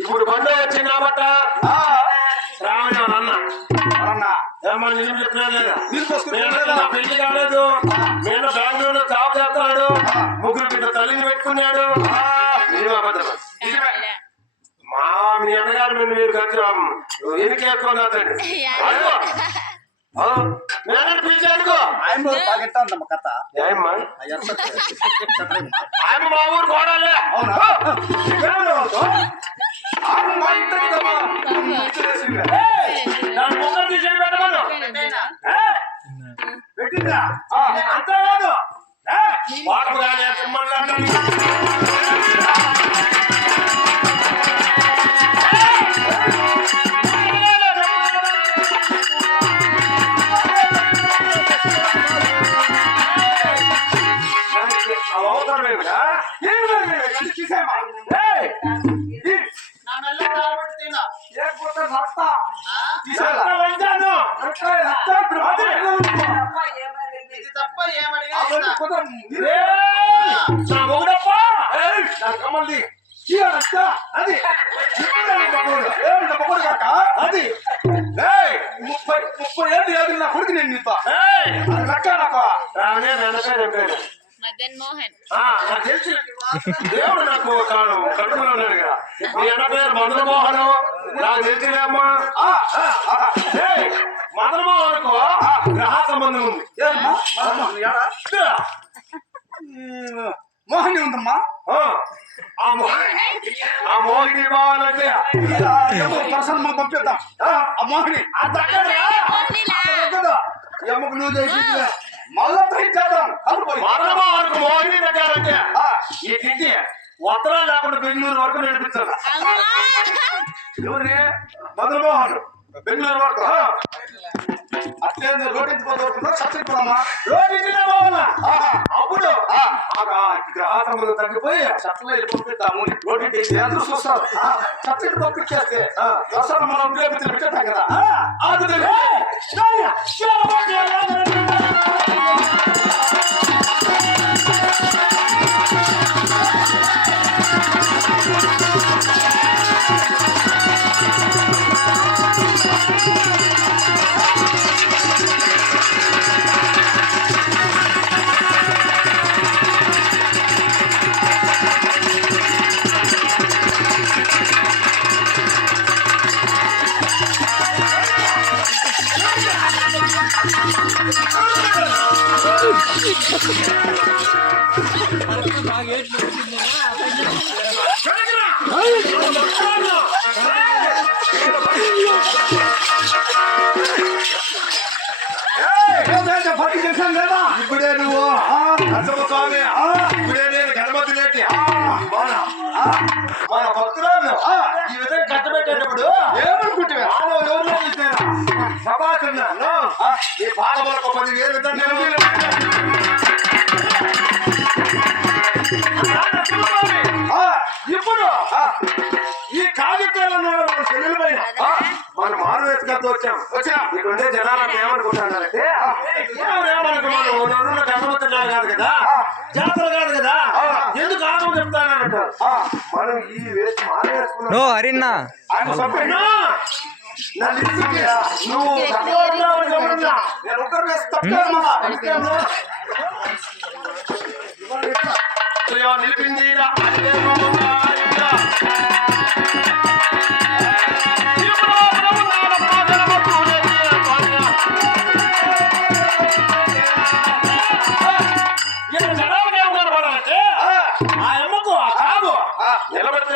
ఇప్పుడు బండి వచ్చింది కాబట్ట? ఆ, రావణ అన్న పెళ్ళి కాలేదు. నేను బెంగళూరులో జాబ్ చేస్తున్నాడు. ముగ్గురు బిడ్డ తల్లిని పెట్టుకున్నాడు. మా మీ అన్నగారు మీరు మీరు ఖర్చు ఎన్ని కేసుకున్నారండి నేను పిలిచాడుకో ఆయన ఎట్టా ఉందమ్మా కథ ఏమ్మా. ఆయన మా ఊరు కోడలే! దాని ముఖం తీసి పెట్టమను! పెట్టిందా? ఆ, అంతేకాదు ఏయ్! వాడు తప్ప ఏమడిగా రక్త, అది. మగోడు. కాక? అది. ఏయ్, ముప్పై ముప్పై ఏళ్ళు ఏది నా కొడుకు నేను నీతో. అది లెక్క నాకు. మదన్ మోహన్. దేవుడు నాకు తాను కడుపులో ఉన్నాడుగా. మీ అన్న పేరు మదనమోహన్ నాకు తెలిసిలేమ్మా ఆ, ఆ, ఆ. మదనమోహన్కు గ్రహ సంబంధం ఉంది. మోహిని ఉందమ్మా? ఆ, ఆ మోహిని. పర్సన్ మనం పంపిద్దాం. ఆ, మోహిని. ఆ నువ్వు చేసి మళ్ళా ట్రై చేద్దాం కలుపుకొని. మదనమోహన్కు మోహిని దగ్గరంటే ఈ తిండి ఉత్తరం లేకుండా బెంగళూరు వరకు నడిపించాలి? ఎవరి మదనమోహన్ బెంగళూరు వరకు. అట్లే రోడ్డు పోవాలా? ఆహా. అప్పుడు గ్రహ సంబంధం తగ్గిపోయి చట్టలో వెళ్ళి పంపిద్దాము. రోడ్డు అందరూ చూస్తారు. చట్టలు పంపించేస్తే దసరా మనం ప్రేమితులు పెట్టేస్తాం కదా. అది ఇప్పుడే నువ్వు నరసింహ స్వామి ఇప్పుడే నేను గణపతి లేటి మన భక్తురాలు ఈ విధంగా కట్టబెట్టేటప్పుడు ఏమనుకుంటున్నా మానవ ఎవరిలో ఇచ్చారా సభాసన్నాను ఈ పాల వరకు పదివేలు ఇప్పుడు ఈ కాగితాలను చెల్లెల పైన ఆ, మన మానవేసుకతో వచ్చాం. వచ్చా? ఇక్కడ ఉండే జనాలు ఏమనుకుంటున్నారంటే ఏమనుకున్నాను నన్ను కాదు కదా? జాతర కాదు కదా? ఎందుకు ఆగం చెప్తానంటారు మనం ఈ వేసి హరిన్నా. ఆయన ఇసుకయ్యా. నువ్వు. నేను ఒక్కరు వేసి మామ.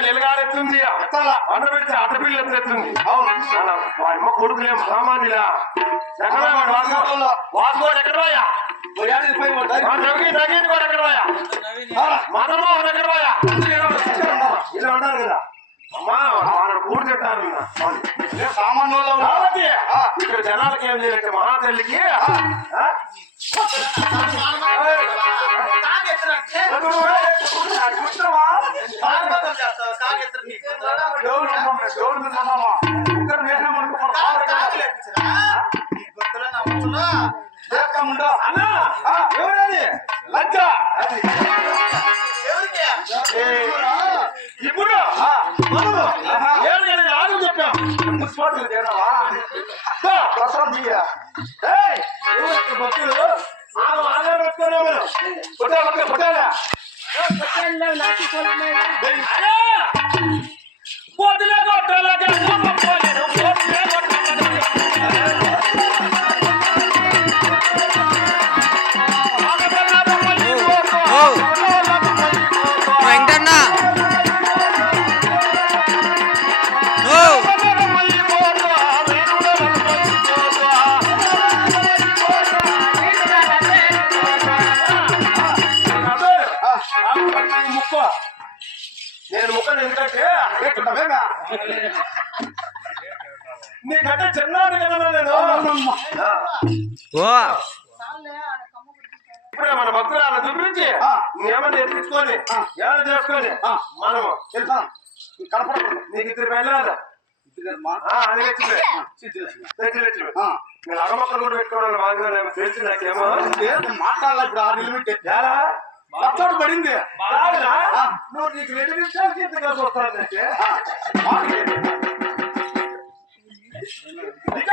నిలగారెత్తుంది. పెడితే అటపిల్లి ఎత్తుతుంది అవును మా అమ్మ కొడుకులేం సామాన్యులా వాడు వాసుకోడు ఎక్కడ. నవీన్ నవీన్ కూడా ఎక్కడ పోయా ఎక్కడ పోయా ఇలా ఉండాలి కదా. అమ్మా కూడి. కాబట్టి. ఆ. ఇక్కడ జనాలకి ఏం చేయలేదు. దేవుడు నమ్మమ్మ. ఇద్దరు వేసినామనుకో, మన అన్నా! ఎవరది? లంచ ఇప్పుడు? మనము. ఏడు చెప్పాం. మున్సిపాలిటీ ప్రసాద్ భక్తులు? ఆమె పుట్టాలి పుట్టాలా పొద్దులే కొట్టాలి నీకంటే చిన్నాడు కదా నేను. ఓ. ఇప్పుడే మన భక్తులు అలా చూపించి ఎత్తించుకొని ఆ. ఏమైనా చేసుకొని ఆ. మనము తెలుసా? నీకు కనపడకూడదు. నీకు ఇద్దరు పెళ్ళాలి అగమక్కలు కూడా పెట్టుకోవాలి బాగా నాకు తెలిసి నాకేమో మాట్లాడాలి ఇప్పుడు ఆ లిమిట్ లచ్చోడు పడింది. నువ్వు నీకు రెండు నిమిషాలు గీతగా చూస్తానంటే. ఇక